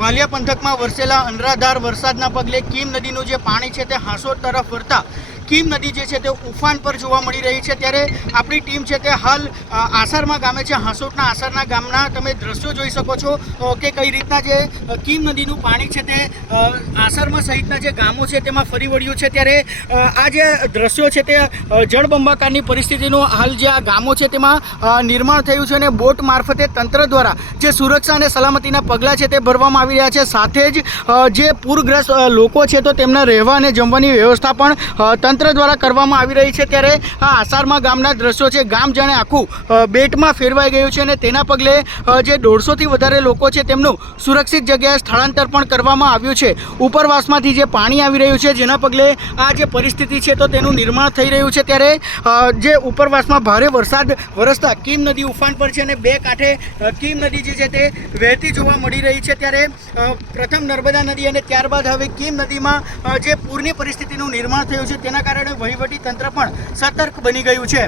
વાલિયા પંથકમાં વરસેલા અનરાધાર વરસાદના પગલે કીમ નદીનું જે પાણી છે તે હાંસોદ તરફ વળતા કીમ નદી જે છે તે ઉફાન પર જોવા મળી રહી છે. ત્યારે આપણી ટીમ છે તે હાલ આસારમાં ગામે છે. હાંસોટના આસારના ગામના તમે દ્રશ્યો જોઈ શકો છો કે કઈ રીતના જે કીમ નદીનું પાણી છે તે અ, આસારમાં સહિતના જે ગામો છે તેમાં ફરી વળ્યું છે ત્યારે આ જે દ્રશ્યો છે તે જળબંબાકારની પરિસ્થિતિનું હાલ જે આ ગામો છે તેમાં નિર્માણ થયું છે અને બોટ મારફતે તંત્ર દ્વારા જે સુરક્ષા અને સલામતીના પગલાં છે તે ભરવામાં આવી રહ્યા છે. સાથે જ જે પૂરગ્રસ્ત લોકો છે તો તેમના રહેવા અને જમવાની વ્યવસ્થા પણ તંત્ર દ્વારા કરવામાં આવી રહી છે. ત્યારે આ આસારમાં ગામના દ્રશ્યો છે. ગામ જાણે આખું બેટમાં ફેરવાઈ ગયું છે અને તેના પગલે જે દોઢસોથી વધારે લોકો છે તેમનું સુરક્ષિત જગ્યાએ સ્થળાંતર પણ કરવામાં આવ્યું છે. ઉપરવાસમાંથી જે પાણી આવી રહ્યું છે, જેના પગલે આ જે પરિસ્થિતિ છે, તો તેનું નિર્માણ થઈ રહ્યું છે. ત્યારે જે ઉપરવાસમાં ભારે વરસાદ વરસતા કીમ નદી ઉફાન પર છે અને બે કાંઠે કીમ નદી જે છે તે વહેતી જોવા મળી રહી છે. ત્યારે પ્રથમ નર્મદા નદી અને ત્યારબાદ હવે કીમ નદીમાં જે પૂરની પરિસ્થિતિનું નિર્માણ થયું છે, તેના કારણે વહીવટી તંત્ર પણ સતર્ક બની ગયું છે.